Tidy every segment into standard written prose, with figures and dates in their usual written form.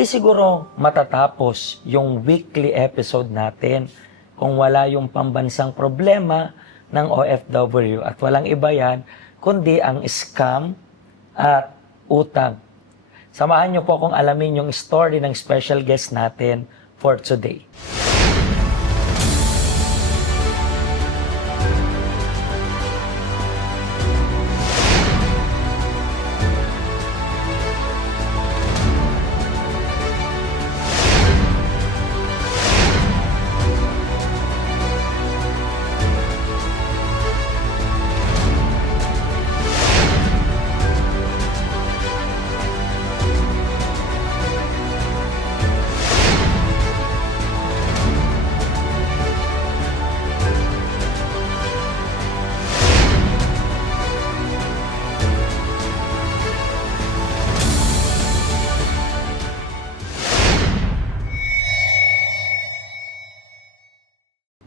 Hindi siguro matatapos yung weekly episode natin kung wala yung pambansang problema ng OFW at walang iba yan, kundi ang scam at utang. Samahan niyo po kung alamin yung story ng special guest natin for today.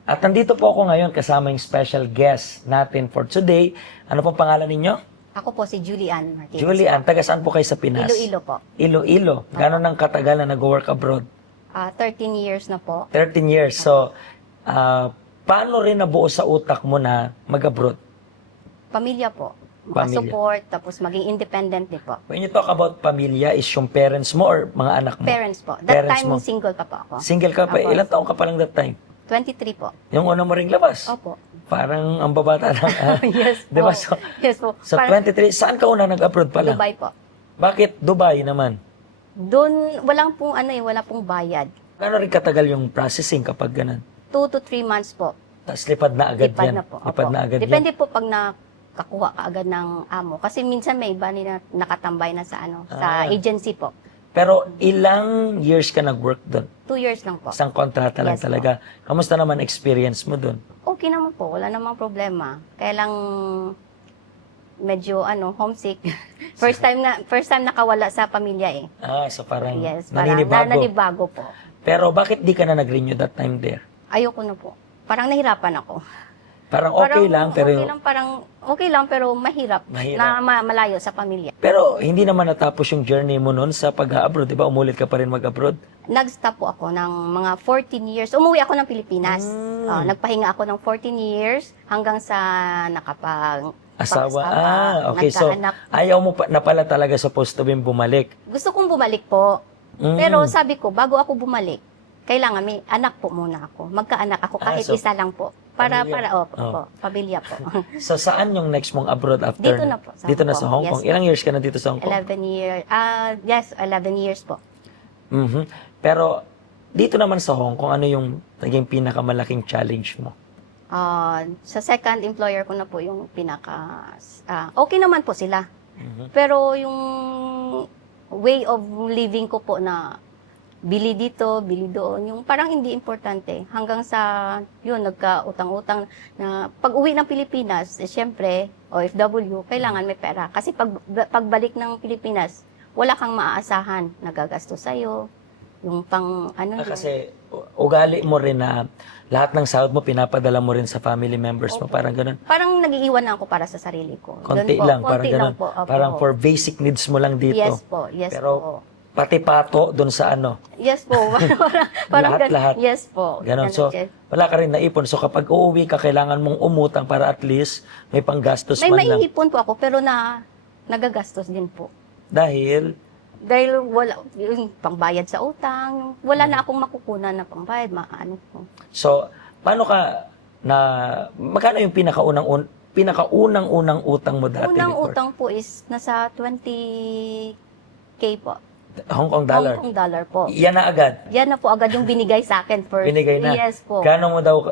At nandito po ako ngayon kasama yung special guest natin for today. Ano pong pangalan ninyo? Ako po si Julian Martinez. Julian, taga saan po kayo sa Pinas? Iloilo po. Iloilo. Gano'n nang katagal na nag-work abroad? 13 years na po. 13 years. So, paano rin nabuo sa utak mo na mag-abroad? Pamilya po. Pamilya. Support, tapos maging independent din po. When you talk about pamilya, is yung parents mo or mga anak mo? Parents po. That Parents time, mo. single pa po ako. Single ka pa. Opo. Ilang taong ka pa lang that time? 23 po. Yung una mo ring labas? Opo. Parang ang babata lang. Yes po. Di ba? So, Yes po. so 23, saan ka una nag-abroad pala? Dubai po. Bakit Dubai naman? Doon, wala pong bayad. Gano'n rin katagal yung processing kapag ganun? 2 to 3 months po. Tapos lipad na agad Lipad yan. na po. Lipad Opo. na agad Depende yan. po pag nakakuha ka agad ng amo. Kasi minsan may iba na nakatambay na sa sa agency po. Pero ilang years ka nag-work doon? 2 years lang po. Isang kontrata lang Yes po. talaga. Kamusta naman experience mo doon? Okay naman po, wala namang problema. Kaya lang medyo homesick. first time nakawala sa pamilya eh. So parang Yes, parang naninibago. nanibago po. Pero bakit di ka na nag-renew that time there? Ayoko na po. Parang nahirapan ako. Parang okay lang, pero okay lang pero mahirap, Mahirap. na malayo sa pamilya. pero hindi naman natapos yung journey mo noon sa pag-abroad, di ba? Umulit ka pa rin mag-abroad? Nag-stop po ako ng mga 14 years. Umuwi ako ng Pilipinas. Nagpahinga ako ng 14 years hanggang sa Asawa. Okay. So, nagkaanak. ayaw mo pa, na pala talaga supposed to be bumalik. Gusto kong bumalik po. Pero sabi ko, bago ako bumalik, kailangan may anak po muna ako. Magkaanak ako kahit so, isa lang po. Para pamilya. pamilya po. So, saan yung next mong abroad after? Dito na po, sa Dito na Hong sa Kong. Hong Kong. Yes, Ilang years ka na dito sa Hong Kong? 11 years. Yes, 11 years po. Mhm. Pero, dito naman sa Hong Kong, ano yung naging pinakamalaking challenge mo? Sa second employer ko na po yung okay naman po sila. Mhm. Pero yung way of living ko po na bili dito, bili doon, yung parang hindi importante. Hanggang sa, yun, nagka-utang-utang na pag-uwi ng Pilipinas, syempre, OFW, kailangan may pera. Kasi pagbalik ng Pilipinas, wala kang maaasahan. Nagagasto sa'yo, yung Kasi ugali mo rin na lahat ng sahod mo pinapadala mo rin sa family members mo, parang ganun. Parang nag-iiwan na ako para sa sarili ko. Konti Doon po, lang, parang konti ganun. lang po. Opo. Parang for basic needs mo lang dito. Yes po, yes Pero, po. pati pato doon sa ano. Yes po. parang Lahat. Yes po. Ganon. So, yes. wala ka rin naipon. So, kapag uuwi ka, kailangan mong umutang para at least may panggastos May man lang. maiipon po ako, pero nagagastos din po. Dahil, Wala, yung pangbayad sa utang, wala na akong makukunan na pangbayad, po. so, paano ka magkano yung pinakaunang-unang utang mo dati? Unang before? utang po is nasa 20K po. Hong Kong dollar? Hong Kong dollar po. Yan na agad? Yan na po agad yung binigay sa akin first. Binigay na? Yes po. Gano'n mo daw,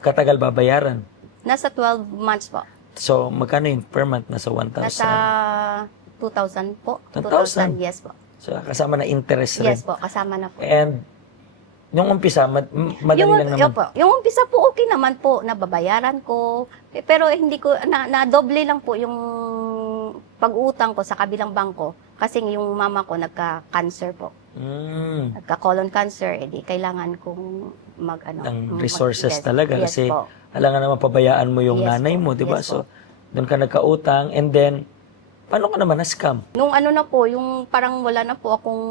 katagal babayaran? Nasa 12 months po. So, magkano yun per month? Nasa 1,000? Nasa 2,000 po. 2,000? Yes po. So, kasama na interest rin. Yes po, kasama na po. And, yung umpisa, madali lang naman. Opo, yung umpisa po, okay naman po, nababayaran ko. Pero hindi ko, na-doble lang po yung pag-utang ko sa kabilang bangko. Kasi yung mama ko nagka-cancer po. Nagka-colon cancer, edi kailangan kong Ang resources yes, talaga. yes Kasi, po. alangan naman pabayaan mo yung Yes nanay po, mo, di ba? yes So, po. doon ka nagkautang. And then, Paano ka naman na-scam? Nung ano na po, yung parang wala na po akong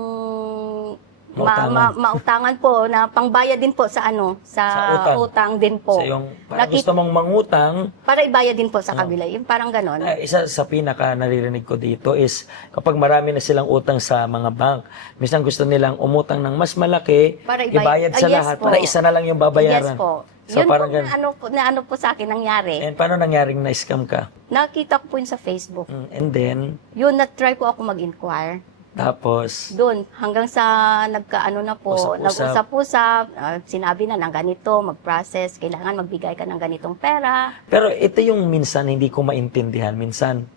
Mautangan. mautangan po na pangbayad din po sa Sa utang. utang din po. So yung parang Nakita- gusto mong mangutang, Para ibayad din po sa kabila. Yung parang ganon. isa sa pinaka naririnig ko dito is kapag marami na silang utang sa mga bank, minsan gusto nilang umutang ng mas malaki, Para ibayad sa yes lahat, po. para isa na lang yung babayaran. Yes po. So Yun parang po ganun. na ano po sa akin nangyari. And paano nangyaring na-scam ka? Nakita ko po yun sa Facebook. And then, Yun, na-try po ako mag-inquire. tapos, Doon, hanggang sa nagkaano na po, Usap-usap. nag-usap-usap, sinabi na ng ganito, mag-process, kailangan magbigay ka ng ganitong pera. pero ito yung minsan hindi ko maintindihan. Minsan,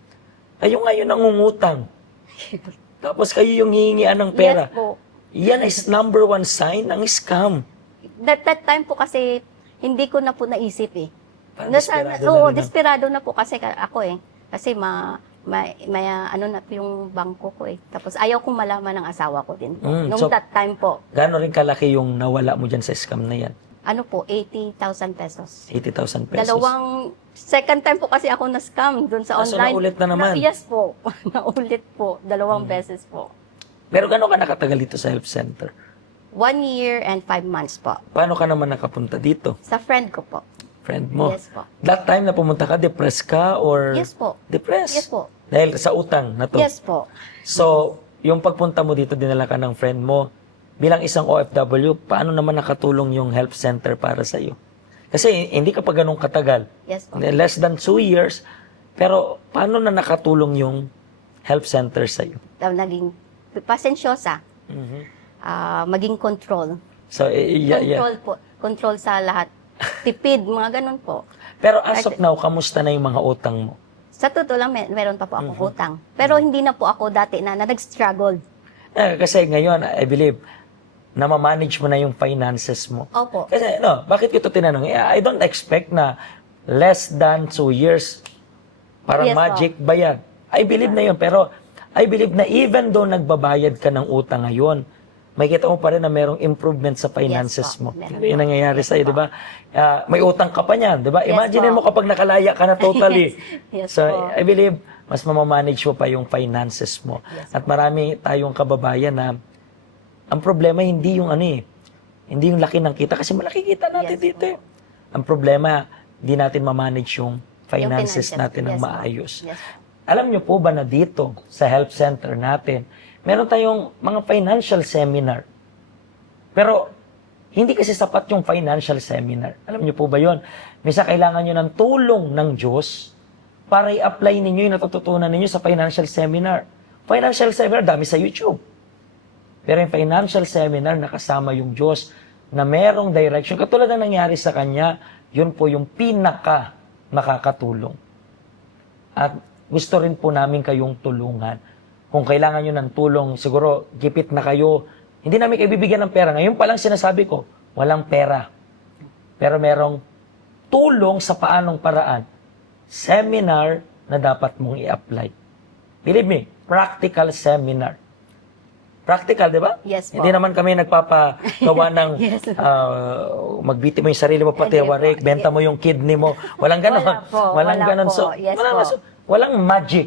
kayo ngayon nangungutang. Tapos kayo yung hihingian ng pera. Yes po. Yan is number one sign ng scam. That time po kasi, hindi ko na po naisip eh. Parang desperado na rin, no? Desperado na po kasi ako eh. Kasi may ano na po yung bangko ko eh. Tapos ayaw kong malaman ng asawa ko din po. Nung so- that time po, Gaano rin kalaki yung nawala mo dyan sa scam na yan? ano po, 80,000 pesos. 80,000 pesos. Second time po kasi ako na-scam dun sa So, online. naulit na naman? Yes po. Naulit po. 2 beses po. Pero gano'n ka nakatagal dito sa health center? 1 year and 5 months po. Paano ka naman nakapunta dito? Sa friend ko po. Friend mo? Yes po. That time na pumunta ka, depressed ka or Yes po. depressed? Yes po. Dahil sa utang na to. Yes po. So, yung pagpunta mo dito, dinala ka ng friend mo. Bilang isang OFW, paano naman nakatulong yung health center para sa iyo? Kasi hindi ka pa ganun katagal. Yes po. Less than 2 years. Pero paano na nakatulong yung health center sa iyo? Naging pasensyosa. Maging control. So, yeah. Control po. Control sa lahat. Tipid, mga ganun po. Pero as of now, kamusta na yung mga utang mo? Sa totoo lang, meron pa po akong utang. Pero hindi na po ako dati na nag-struggle. Kasi ngayon, I believe, na-manage mo na yung finances mo. Opo. Kasi, bakit ko ito tinanong? I don't expect na less than 2 years, parang Yes, magic bayad. I believe na yun, pero I believe na even though nagbabayad ka ng utang ngayon, may kita mo pa rin na merong improvement sa finances Yes, po. mo. Meron Yung po. nangyayari Yes, sa'yo, po. di ba? May utang ka pa niyan, di ba? Yes, Imagine po. mo kapag nakalaya ka na totally. Yes, So, po. I believe, mas mamamanage mo pa yung finances mo. Yes, At marami tayong kababayan na ang problema hindi yung hindi yung laki ng kita kasi malaki kita natin Yes, dito po. eh. Ang problema, hindi natin ma-manage yung finances finances. natin ng Yes, po. maayos. Yes, po. Alam niyo po ba na dito sa health center natin, meron tayong mga financial seminar. Pero hindi kasi sapat yung financial seminar. Alam niyo po ba yon? Minsan kailangan niyo ng tulong ng Diyos para i-apply ninyo yung natututunan ninyo sa financial seminar. Financial seminar, dami sa YouTube. Pero yung financial seminar, nakasama yung Diyos na merong direction. Katulad na nangyari sa kanya, yun po yung pinaka makakatulong. At gusto rin po namin kayong tulungan. Kung kailangan nyo ng tulong, siguro gipit na kayo. Hindi namin kayo bibigyan ng pera. Ngayon pa lang sinasabi ko, walang pera. Pero merong tulong sa paanong paraan. Seminar na dapat mong i-apply. Believe me, practical seminar. Practical, di ba? Yes po. Hindi naman kami nagpapagawa ng Yes. magbiti mo yung sarili mo pati Hindi po. warik, benta mo yung kidney mo. Walang ganon. Wala po, Walang wala ganon. po. So, Yes walang, po. walang magic.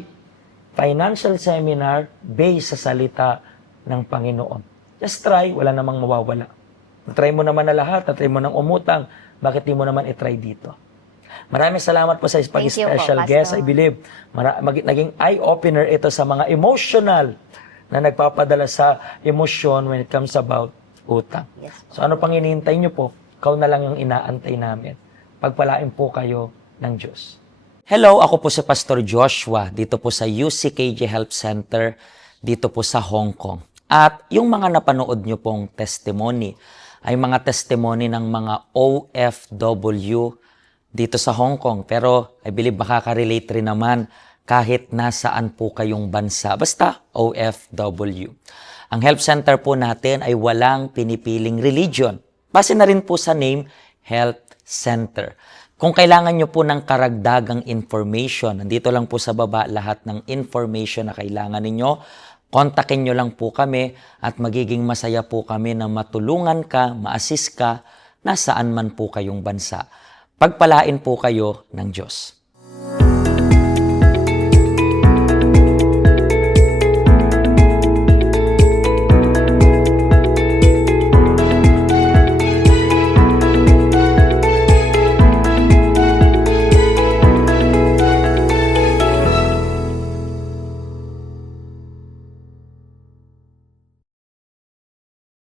Financial seminar based sa salita ng Panginoon. Just try, wala namang mawawala. Try mo naman na lahat, try mo nang umutang, bakit di mo naman i-try dito? Maraming salamat po sa Thank you po, pag-special Pastor. guest. I believe, naging eye-opener ito sa mga emotional na nagpapadala sa emosyon when it comes about utang. Yes. So ano pang hinihintay nyo po? Ikaw na lang yung inaantay namin. Pagpalain po kayo ng Diyos. Hello, ako po si Pastor Joshua dito po sa UCKJ Health Center dito po sa Hong Kong. At yung mga napanood nyo pong testimony ay mga testimony ng mga OFW dito sa Hong Kong. Pero I believe makaka-relate rin naman kahit nasaan po kayong bansa. Basta OFW. Ang health center po natin ay walang pinipiling religion. Base na rin po sa name, Health Center. Kung kailangan nyo po ng karagdagang information, nandito lang po sa baba lahat ng information na kailangan ninyo. Kontakin nyo lang po kami at magiging masaya po kami na matulungan ka, ma-assist ka, nasaan man po kayong bansa. Pagpalain po kayo ng Diyos.